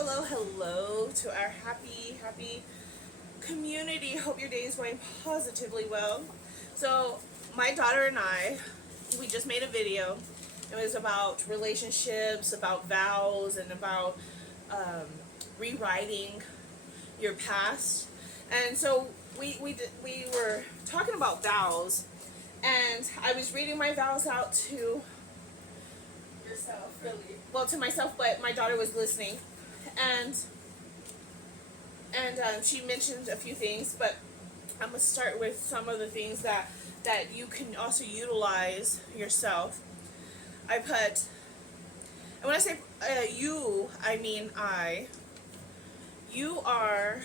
Hello, hello to our happy community. Hope your day is going positively well. So, my daughter and I, we just made a video. It was about relationships, about vows, and about um, rewriting your past. And so, we were talking about vows, and I was reading my vows out to Yourself, really. to myself, but my daughter was listening, and she mentioned a few things, but I'm gonna start with some of the things that you can also utilize yourself. I put, and when I say you, I mean I. You are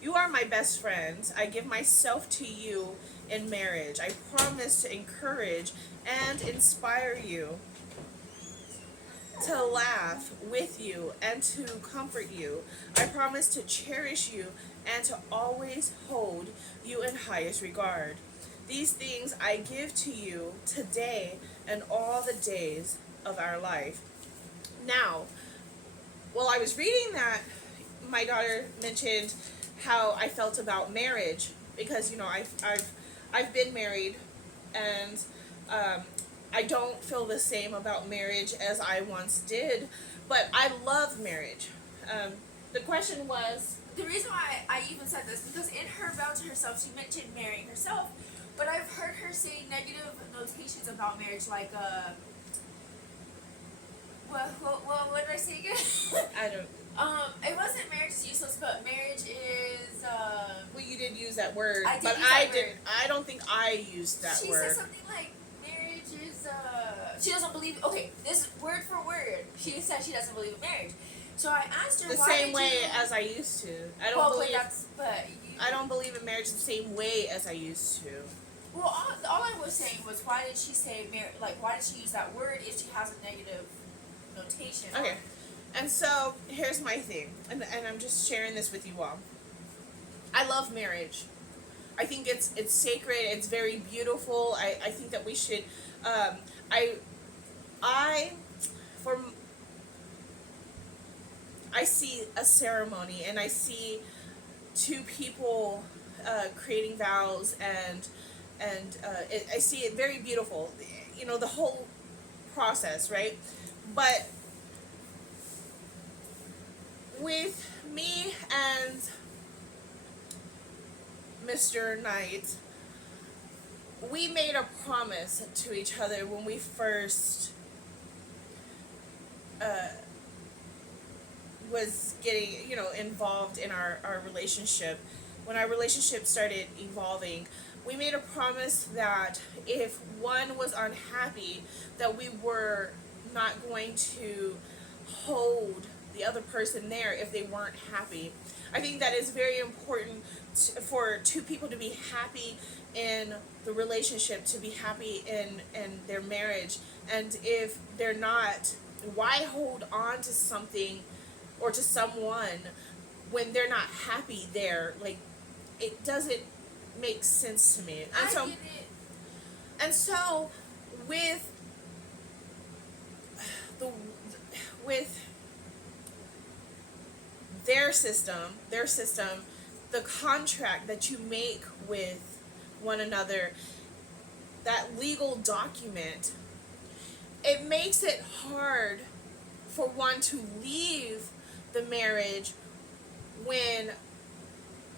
you are my best friend. I give myself to you in marriage. I promise to encourage and inspire you, to laugh with you and to comfort you. I promise to cherish you and to always hold you in highest regard. These things I give to you today and all the days of our life. Now, while I was reading that, my daughter mentioned how I felt about marriage because I've been married, and um, I don't feel the same about marriage as I once did, but I love marriage. The question was, The reason why I even said this because in her vow to herself, she mentioned marrying herself, but I've heard her say negative notations about marriage, like what did I say again? I don't. It wasn't marriage is useless, but marriage is. Well, you did use that word, I did but use that I word. didn't. I don't think I used that She word. said something like marriage is. She doesn't believe. Okay, this word for word. She said she doesn't believe in marriage. So I asked her The why same did way you, as I used to. I don't well, believe. but you, I don't believe in marriage the same way as I used to. well, all I was saying was why did she say like why did she use that word if she has a negative notation? Okay. And so here's my thing, and I'm just sharing this with you all. I love marriage. I think it's sacred. It's very beautiful. I think that we should. Um, I for I see a ceremony, and I see two people creating vows, and I see it very beautiful. The whole process, right? But with me and Mr. Knight, we made a promise to each other when we first uh, was getting involved in our relationship. When our relationship started evolving, we made a promise that if one was unhappy, that we were not going to hold the other person there if they weren't happy. I think that is very important for two people to be happy in the relationship, to be happy in their marriage. And if they're not, why hold on to something or to someone when they're not happy there? Like, it doesn't make sense to me. I get it. And so with the with their system, the contract that you make with one another, that legal document, it makes it hard for one to leave the marriage when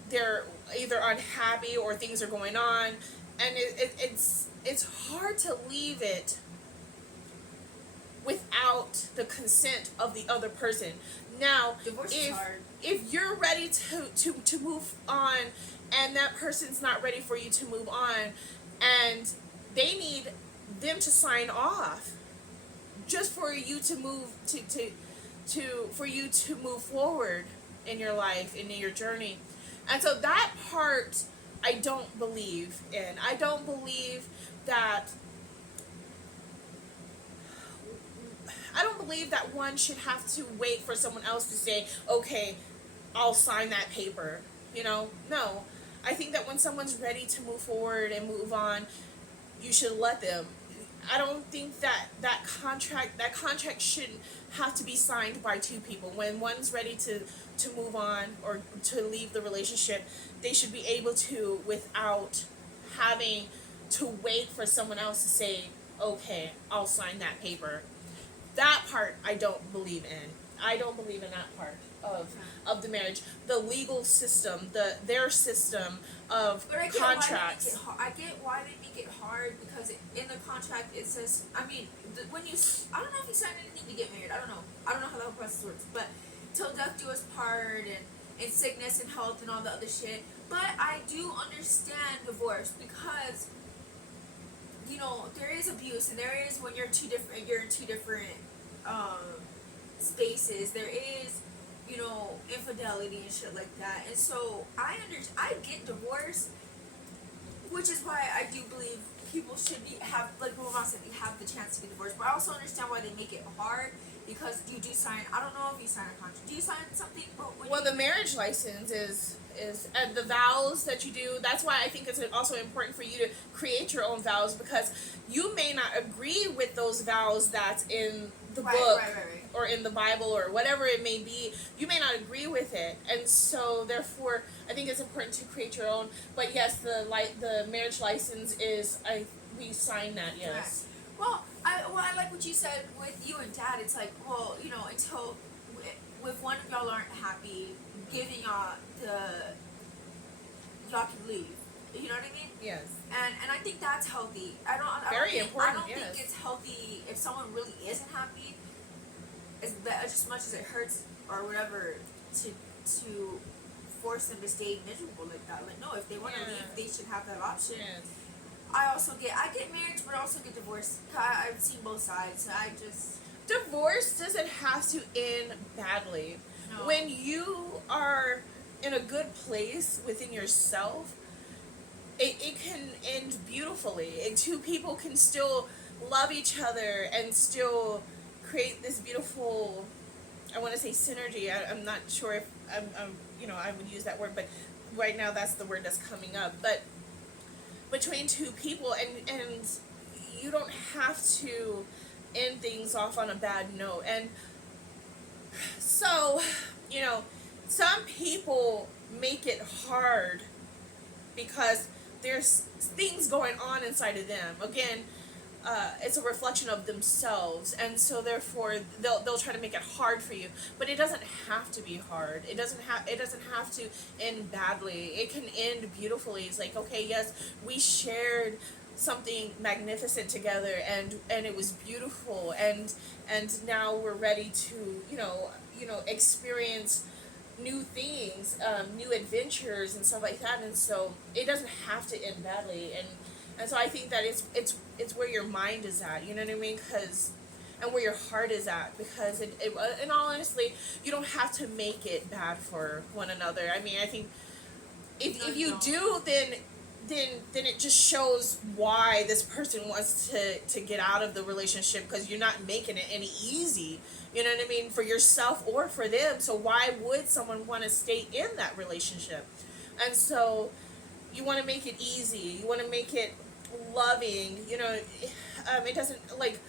they're either unhappy or things are going on, and it's hard to leave it without the consent of the other person. Now, Divorce is hard. if you're ready to move on, and that person's not ready for you to move on, and they need them to sign off just for you to move for you to move forward in your life and in your journey. And so that part I don't believe in. I don't believe that one should have to wait for someone else to say, okay, I'll sign that paper. No. I think that when someone's ready to move forward and move on, you should let them. I don't think that contract shouldn't have to be signed by two people. When one's ready to move on or to leave the relationship, they should be able to without having to wait for someone else to say, okay, I'll sign that paper. That part I don't believe in. I don't believe in that part of the marriage. The legal system, their system of But I get contracts. I get why they make it hard because in the contract it says. I mean, when you, I don't know if you sign anything to get married. I don't know. I don't know how the whole process works. But till death do us part, and sickness and health and all the other shit. But I do understand divorce because there is abuse and there is when you're in two different spaces. There is infidelity and shit like that. And so I get divorce, which is why I do believe people should have, like Mama said, they have the chance to get divorced. But I also understand why they make it hard because you do sign. I don't know if you sign a contract. Do you sign something? Well, the marriage license is and the vows that you do. That's why I think it's also important for you to create your own vows, because you may not agree with those vows that's in the book or in the Bible or whatever it may be. You may not agree with it, and so therefore I think it's important to create your own. But yes, the marriage license is we sign that, yes. Well, I like what you said with you and Dad. It's like, well, until if one of y'all aren't happy, giving y'all can leave. You know what I mean? Yes. And I think that's healthy. I don't think it's healthy if someone really isn't happy, as much as it hurts or whatever, to force them to stay miserable like that. Like, no, if they want to leave, they should have that option. Yes. I get married, but I also get divorced. I've seen both sides. Divorce doesn't have to end badly. No. When you are in a good place within yourself, it can end beautifully. Two people can still love each other and still create this beautiful, I want to say synergy. I'm not sure if I would use that word, but right now that's the word that's coming up. But between two people, and you don't have to end things off on a bad note. And so, some people make it hard because there's things going on inside of them. Again, it's a reflection of themselves, and so therefore they'll try to make it hard for you. But it doesn't have to be hard. It doesn't have to end badly. It can end beautifully. It's like, okay, yes, we shared something magnificent together, and it was beautiful, and now we're ready to experience new things, new adventures and stuff like that. And so it doesn't have to end badly, and so I think that it's where your mind is at, you know what I mean? And where your heart is at, because in all honesty, you don't have to make it bad for one another. I mean, I think if you do, then it just shows why this person wants to get out of the relationship, because you're not making it any easy, you know what I mean, for yourself or for them. So why would someone want to stay in that relationship? And so you want to make it easy, you want to make it loving, it doesn't, like,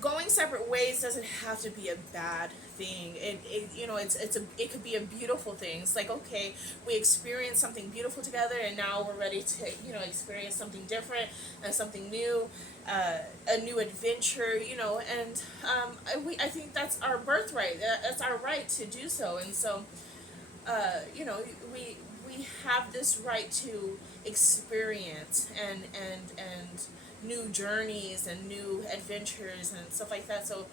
going separate ways doesn't have to be a bad thing. It could be a beautiful thing. It's like, okay, we experienced something beautiful together, and now we're ready to experience something different and something new, a new adventure, and I think that's our birthright. That's our right to do so. And so we have this right to experience and new journeys and new adventures and stuff like that. So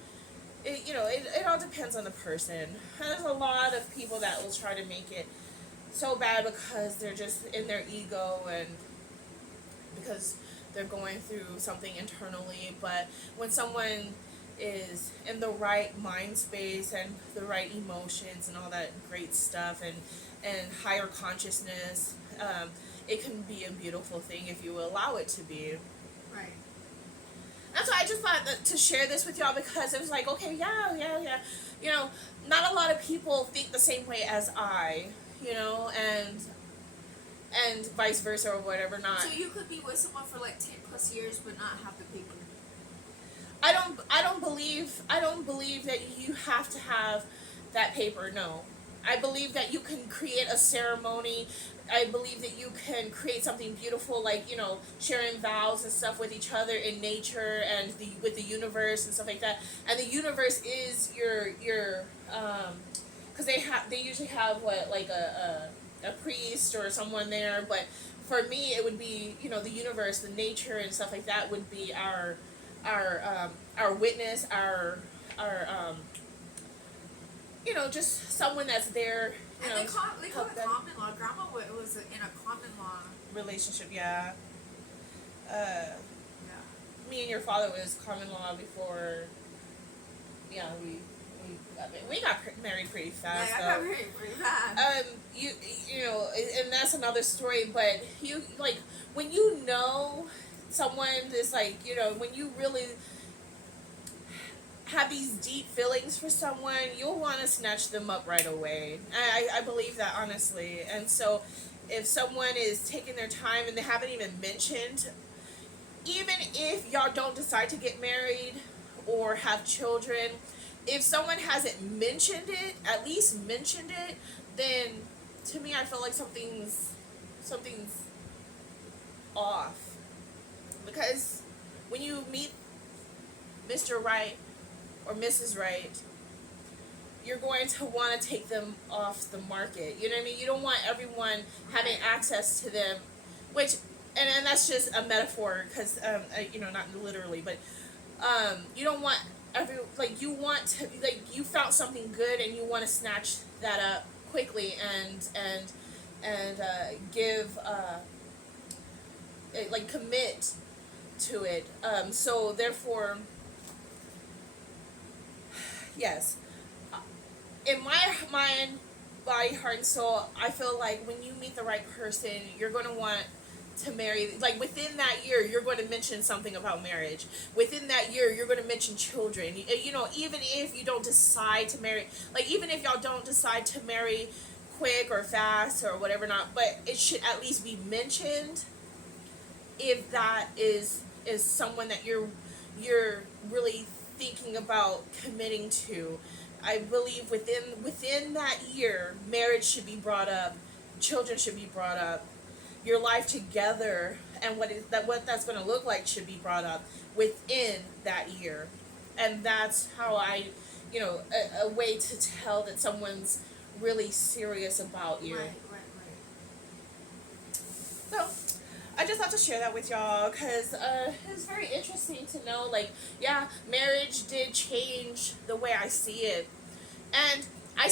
it all depends on the person. There's a lot of people that will try to make it so bad because they're just in their ego and because they're going through something internally. But when someone is in the right mind space and the right emotions and all that great stuff and higher consciousness, it can be a beautiful thing if you allow it to be. Right. And so I just thought to share this with y'all, because it was like, okay, yeah. Not a lot of people think the same way as I, and and vice versa or whatever not. So you could be with someone for like 10+ years but not have the paper. I don't believe that you have to have that paper. No. I believe that you can create a ceremony. I believe that you can create something beautiful, like, sharing vows and stuff with each other in nature and with the universe and stuff like that. And the universe is your because they usually have what, like a priest or someone there, but for me it would be, the universe, the nature and stuff like that would be our witness, our just someone that's there. And they call it help them. common law. Grandma was in a common law Relationship, yeah. Yeah. Me and your father was common law before. Yeah, we got married pretty fast. Like, I got married pretty fast. You know, and that's another story. But you, like, when you know someone is like, when you really have these deep feelings for someone, you'll want to snatch them up right away. I believe that, honestly. And so if someone is taking their time and they haven't even mentioned, even if y'all don't decide to get married or have children, if someone hasn't mentioned it, at least mentioned it, then to me I feel like something's off. Because when you meet Mr. Right or Mrs. Right, you're going to want to take them off the market. You know what I mean? You don't want everyone having access to them, which, and that's just a metaphor, because, not literally, but you don't want you want to, like, you found something good and you want to snatch that up quickly and give, commit to it. So therefore, yes, in my mind, body, heart, and soul, I feel like when you meet the right person, you're going to want to marry. Like, within that year, you're going to mention something about marriage. Within that year, you're going to mention children. Even if you don't decide to marry, like, even if y'all don't decide to marry quick or fast or whatever not, but it should at least be mentioned if that is someone that you're really thinking about committing to. I believe within that year, marriage should be brought up, children should be brought up, your life together and what that's going to look like should be brought up within that year. And that's how a way to tell that someone's really serious about you. Right. So I just have to share that with y'all, because it's very interesting to know, like, yeah, marriage did change the way I see it. And I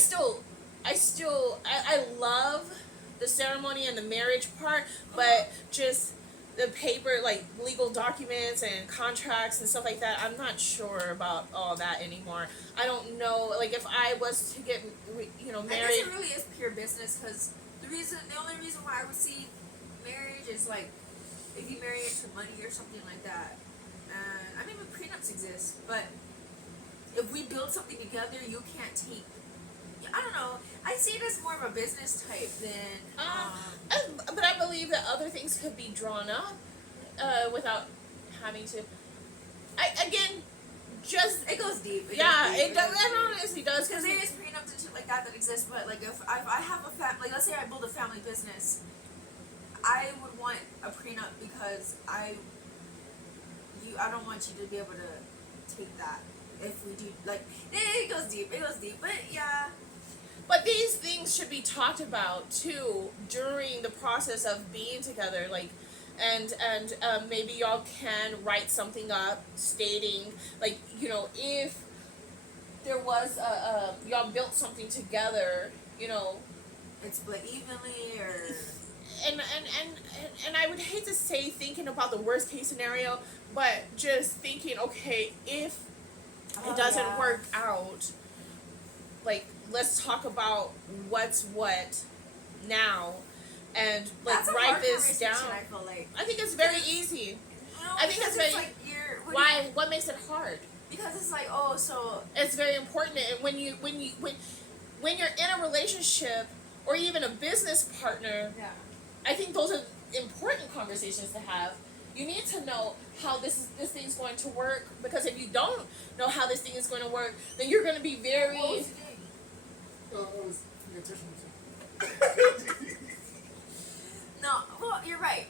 love the ceremony and the marriage part, but just the paper, like, legal documents and contracts and stuff like that, I'm not sure about all that anymore. I don't know, like, if I was to get, married. I guess it really is pure business, because the only reason why I would see marriage is, like, if you marry into money or something like that. And I mean, prenups exist, but if we build something together, you can't take. I don't know. I see it as more of a business type than. But I believe that other things could be drawn up without having to. It goes deep. It does. It honestly does, because there is prenups and shit like that exist. But like, if I have a family, let's say I build a family business, I would want a prenup because I don't want you to be able to take that if we do, like, it goes deep, but yeah. But these things should be talked about too during the process of being together, like, and maybe y'all can write something up stating, like, if there was y'all built something together, it's split evenly, or and I would hate to say thinking about the worst case scenario, but just thinking, okay, if it doesn't work out, like, let's talk about what's what now, and, like, write this down. I feel like. I think it's very easy. I think it's very. Like, why? What makes it hard? Because it's like, so it's very important, and when you're in a relationship or even a business partner. Yeah. I think those are important conversations to have. You need to know how this thing's going to work, because if you don't know how this thing is going to work, then you're going to be very. What was your thing? I was paying attention. No, well, you're right.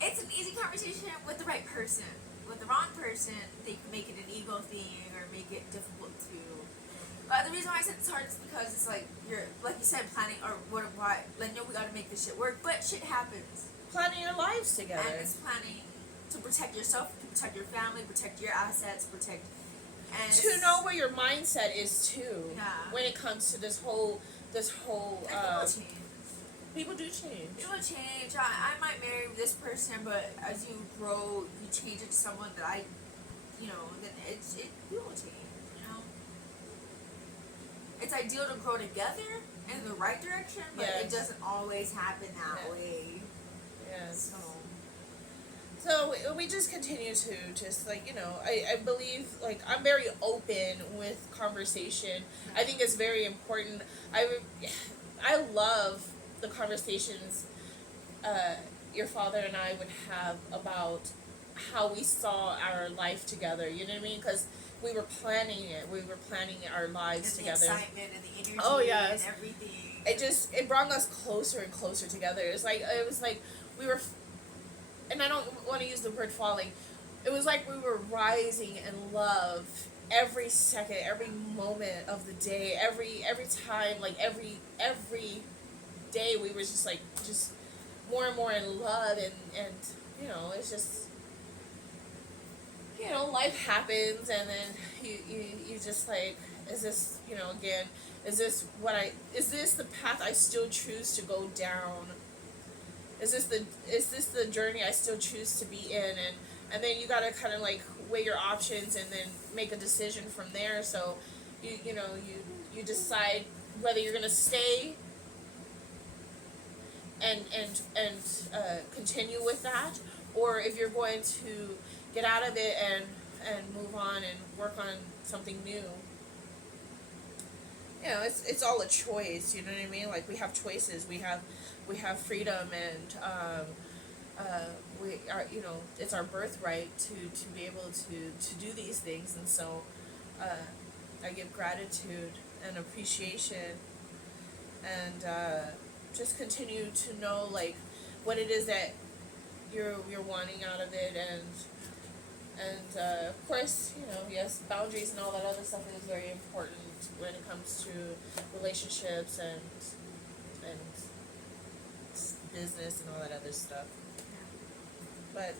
It's an easy conversation with the right person. With the wrong person, they can make it an ego thing or make it difficult to. But the reason why I said it's hard is because it's like you're, like you said, planning or why. Like, no, we gotta make this shit work, but shit happens. Planning your lives together. And it's planning to protect yourself, to protect your family, protect your assets, protect. And To know where your mindset is too. Yeah. When it comes to this whole. and people change. People do change. People change. I might marry this person, but as you grow, you change it to someone that then we will change. You know, it's ideal to grow together in the right direction, but it Yes. doesn't always happen that Yeah. way. Yes. So So we just continue to just I believe I'm very open with conversation. I think it's very important. I love the conversations your father and I would have about how we saw our life together. You know what I mean? Because we were planning it. We were planning our lives and the together. excitement and the energy Oh, yes. and everything. It brought us closer and closer together. It was like we were, and I don't want to use the word falling. It was like we were rising in love every second, every moment of the day, every time, like every day we were just more and more in love, and it's just life happens, and then you just like, is this again, is this the path I still choose to go down? Is this the journey I still choose to be in? And then you gotta kind of like weigh your options and then make a decision from there. So you decide whether you're gonna stay and continue with that, or if you're going to get out of it and move on and work on something new. It's all a choice. You know what I mean? Like, we have choices. We have freedom, and we are, it's our birthright to be able to do these things. And so I give gratitude and appreciation, and just continue to know like what it is that you're wanting out of it, and of course, yes, boundaries and all that other stuff is very important when it comes to relationships and business and all that other stuff. But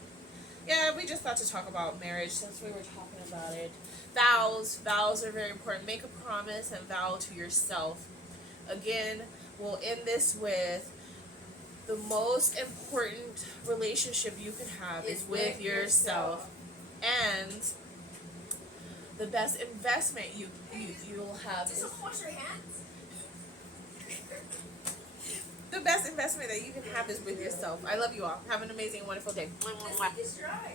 yeah, we just thought to talk about marriage since we were talking about it. Vows are very important. Make a promise and vow to yourself. Again, we'll end this with the most important relationship you can have is with yourself. And the best investment you'll have Just is, wash your hands. the best investment that you can have is with yourself. I love you all. Have an amazing, wonderful day. This is dry.